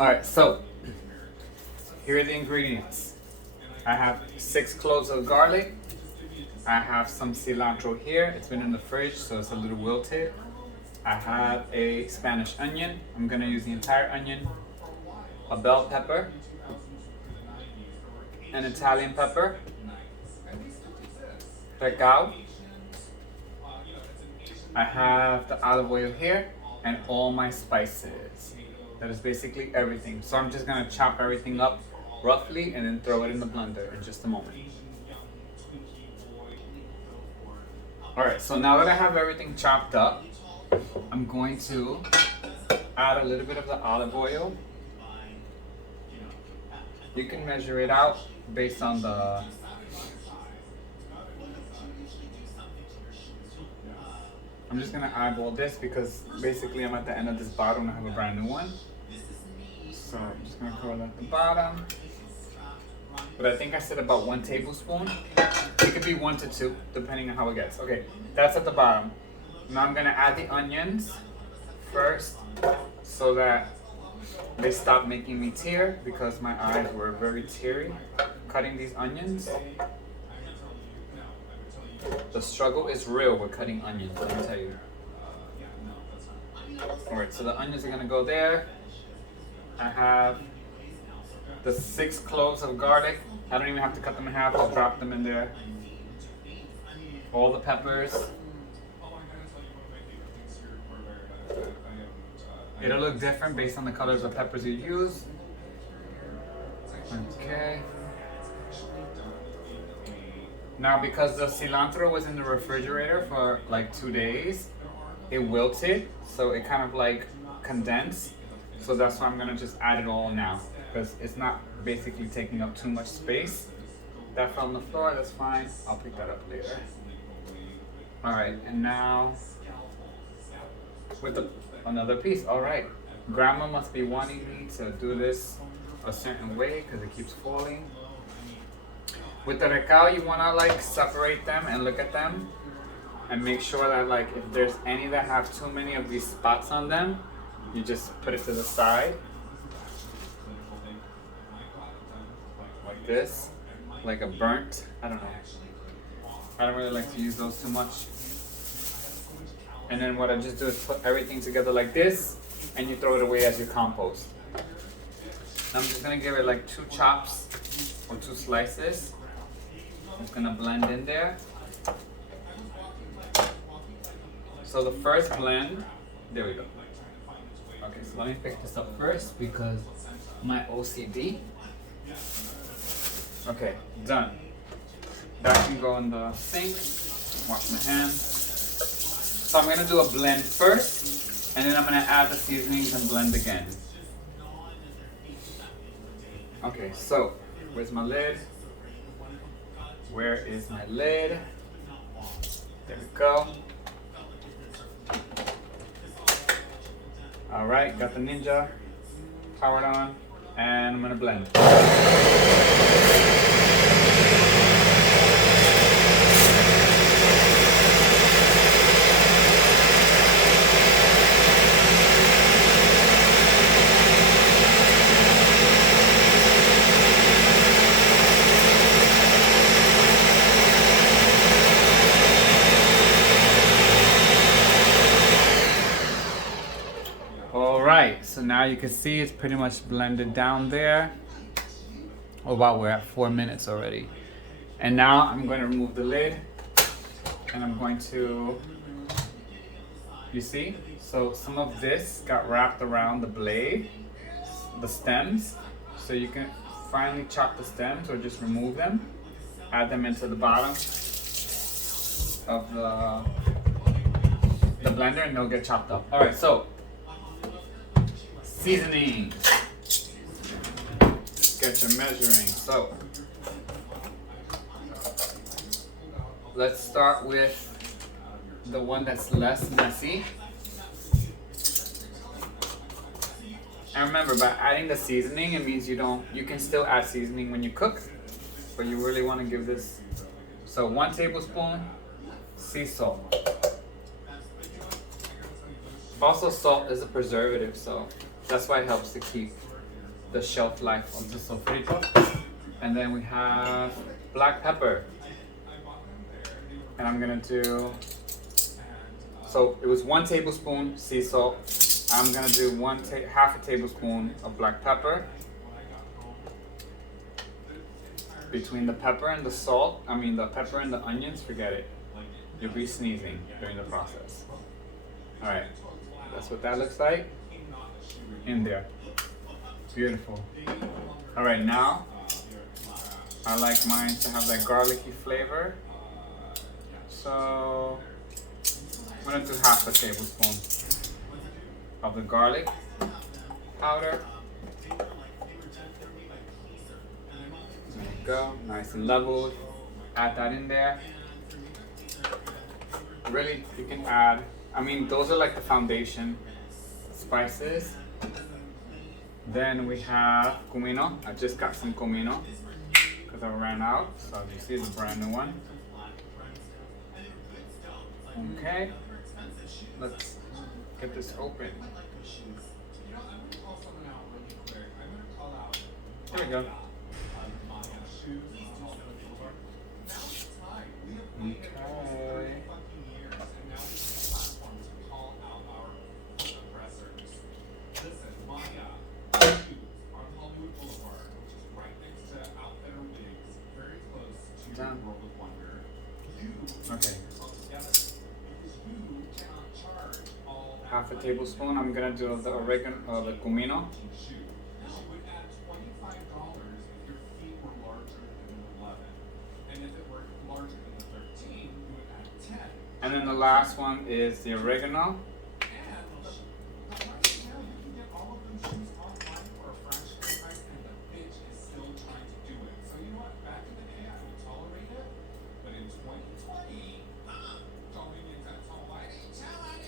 Alright, so here are the ingredients. I have 6 cloves of garlic. I have some cilantro here. It's been in the fridge, so it's a little wilted. I have a Spanish onion. I'm gonna use the entire onion. A bell pepper. An Italian pepper. Recao. I have the olive oil here and all my spices. That is basically everything. So I'm just gonna chop everything up roughly and then throw it in the blender in just a moment. Alright, so now that I have everything chopped up, I'm going to add a little bit of the olive oil. You can measure it out based on the I'm just gonna eyeball this because basically I'm at the end of this bottle and I have a brand new one. So I'm just gonna cover that at the bottom. But I think I said about 1 tablespoon. It could be 1 to 2, depending on how it gets. Okay, that's at the bottom. Now I'm gonna add the onions first so that they stop making me tear because my eyes were very teary cutting these onions. The struggle is real with cutting onions, let me tell you. Alright, so the onions are gonna go there. I have the 6 cloves of garlic. I don't even have to cut them in half, just drop them in there. All the peppers. It'll look different based on the colors of peppers you use. Okay. Now because the cilantro was in the refrigerator for like 2 days, it wilted, so it kind of like condensed. So that's why I'm gonna just add it all now, because it's not basically taking up too much space. That fell on the floor, that's fine. I'll pick that up later. Alright, and now with another piece. Alright, Grandma must be wanting me to do this a certain way because it keeps falling. With the recao, you wanna like separate them and look at them and make sure that like if there's any that have too many of these spots on them, you just put it to the side. Like this, like a burnt, I don't know. I don't really like to use those too much. And then what I just do is put everything together like this and you throw it away as your compost. I'm just gonna give it like 2 chops or 2 slices. It's gonna blend in there. So the first blend, there we go. Okay, so let me pick this up first because my OCD. Okay, done. That can go in the sink. Wash my hands. So I'm gonna do a blend first, and then I'm gonna add the seasonings and blend again. Okay, so where's my lid? Where is my lid? There we go. All right, got the Ninja powered on, and I'm gonna blend. Alright, so now you can see it's pretty much blended down there. Oh wow, we're at 4 minutes already. And now I'm going to remove the lid and I'm going to, you see? So some of this got wrapped around the blade, the stems. So you can finally chop the stems or just remove them. Add them into the bottom of the blender and they'll get chopped up. Alright, so seasoning. Get your measuring. So let's start with the one that's less messy. And remember, by adding the seasoning, it means you can still add seasoning when you cook, but you really want to give this. So 1 tablespoon sea salt. Also, salt is a preservative, so that's why it helps to keep the shelf life of the sofrito. And then we have black pepper. And I'm gonna do, so it was 1 tablespoon sea salt. I'm gonna do half a tablespoon of black pepper. Between the pepper and the salt, the pepper and the onions, forget it. You'll be sneezing during the process. All right, that's what that looks like in there. Beautiful. All right, now I like mine to have that garlicky flavor. So I'm gonna do half a tablespoon of the garlic powder. There you go, nice and leveled. Add that in there. Really, you can add, those are like the foundation spices. Then we have comino. I just got some comino because I ran out. So as you see, it's a brand new one. Okay, let's get this open. There we go. Okay. Done. Okay. Half a tablespoon. I'm gonna do the oregano, the comino. And then the last one is the oregano.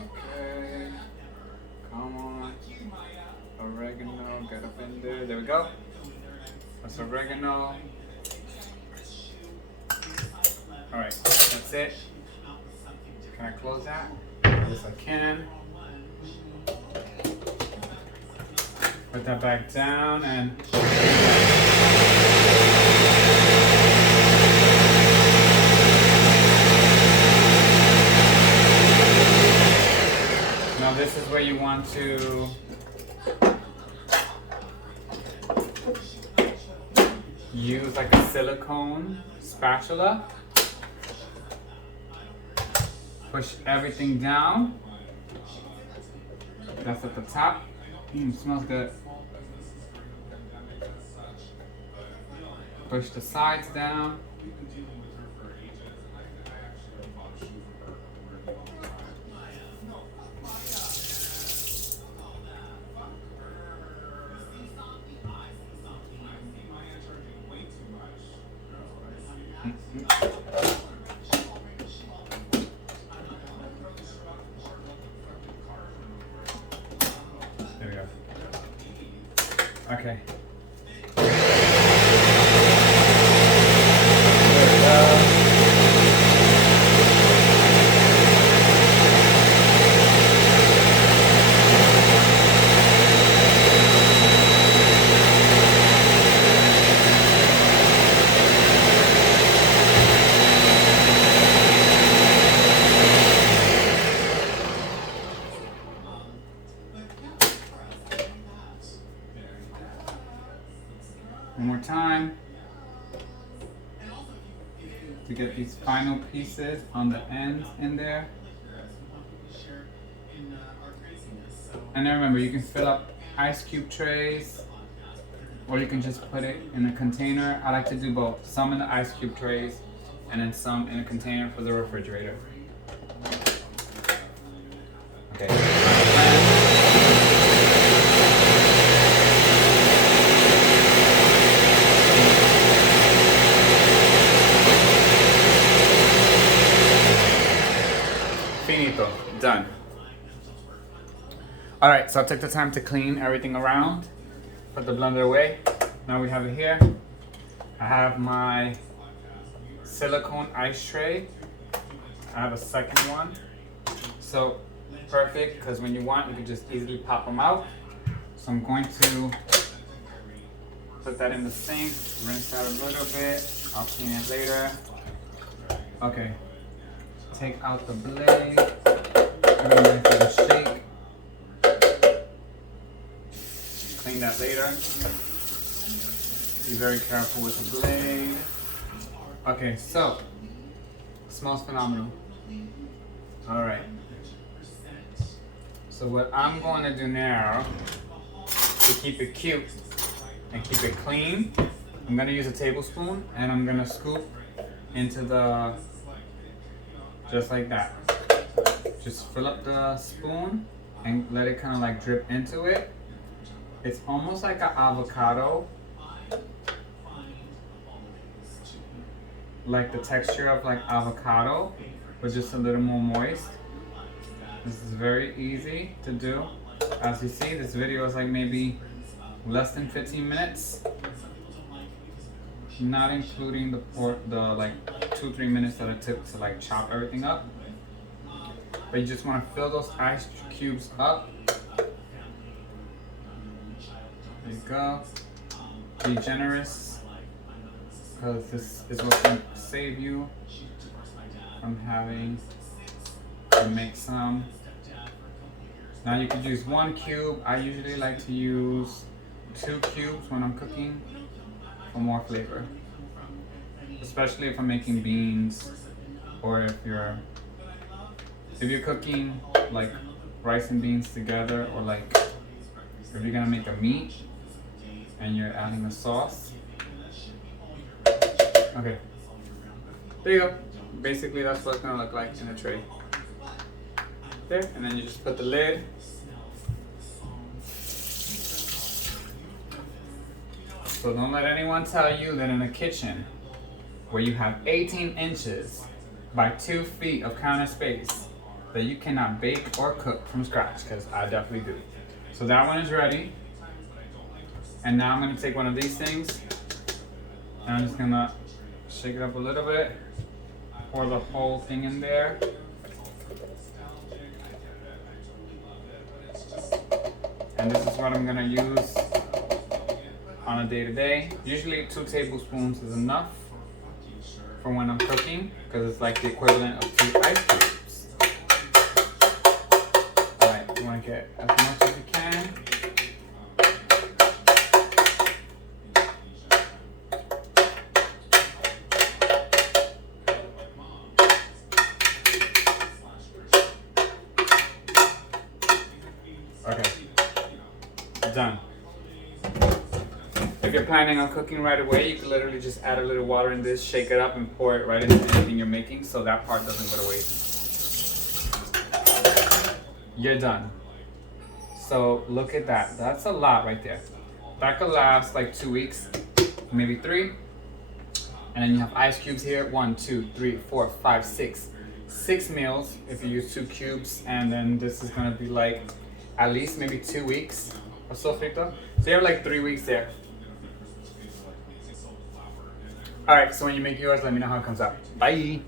Okay, come on, oregano, get up in there. There we go. That's oregano. All right, that's it. Can I close that? Yes, I can. Put that back down and now this is where you want to use like a silicone spatula. Push everything down. That's at the top. Smells good. Push the sides down. There we go. Okay. One more time to get these final pieces on the ends in there. And then remember, you can fill up ice cube trays or you can just put it in a container. I like to do both, some in the ice cube trays and then some in a container for the refrigerator. Okay. Finito, done. All right, so I took the time to clean everything around, put the blender away. Now we have it here. I have my silicone ice tray. I have a second one. So perfect, because when you want, you can just easily pop them out. So I'm going to put that in the sink, rinse that a little bit. I'll clean it later. Okay, take out the blade. Give it a nice little shake. Clean that later. Be very careful with the blade. Okay, so smells phenomenal. All right. So what I'm going to do now to keep it cute and keep it clean, I'm going to use a tablespoon and I'm going to scoop into the, just like that. Just fill up the spoon and let it kind of like drip into it. It's almost like an avocado. Like the texture of like avocado, but just a little more moist. This is very easy to do. As you see, this video is like maybe less than 15 minutes. Not including the like 2-3 minutes that it took to like chop everything up. But you just want to fill those ice cubes up. There you go. Be generous, because this is what's going to save you from having to make some. Now you could use 1 cube. I usually like to use 2 cubes when I'm cooking for more flavor. Especially if I'm making beans, or if you're cooking like rice and beans together, or like if you're gonna make a meat and you're adding a sauce. Okay, there you go. Basically that's what it's gonna look like in a tray. There, and then you just put the lid. So don't let anyone tell you that in a kitchen where you have 18 inches by 2 feet of counter space that you cannot bake or cook from scratch, because I definitely do. So that one is ready. And now I'm gonna take one of these things and I'm just gonna shake it up a little bit, pour the whole thing in there. And this is what I'm gonna use on a day-to-day. Usually 2 tablespoons is enough for when I'm cooking, because it's like the equivalent of 2 ice cubes. Alright, you wanna get as much as you can. Okay, done. If you're planning on cooking right away, you can literally just add a little water in this, shake it up, and pour it right into anything you're making, so that part doesn't go to waste. You're done. So look at that. That's a lot right there. That could last like 2 weeks, maybe 3. And then you have ice cubes here. 1, 2, 3, 4, 5, 6. 6 meals if you use 2 cubes, and then this is gonna be like at least maybe 2 weeks of sofrito. So you have like 3 weeks there. Alright, so when you make yours, let me know how it comes out. Bye!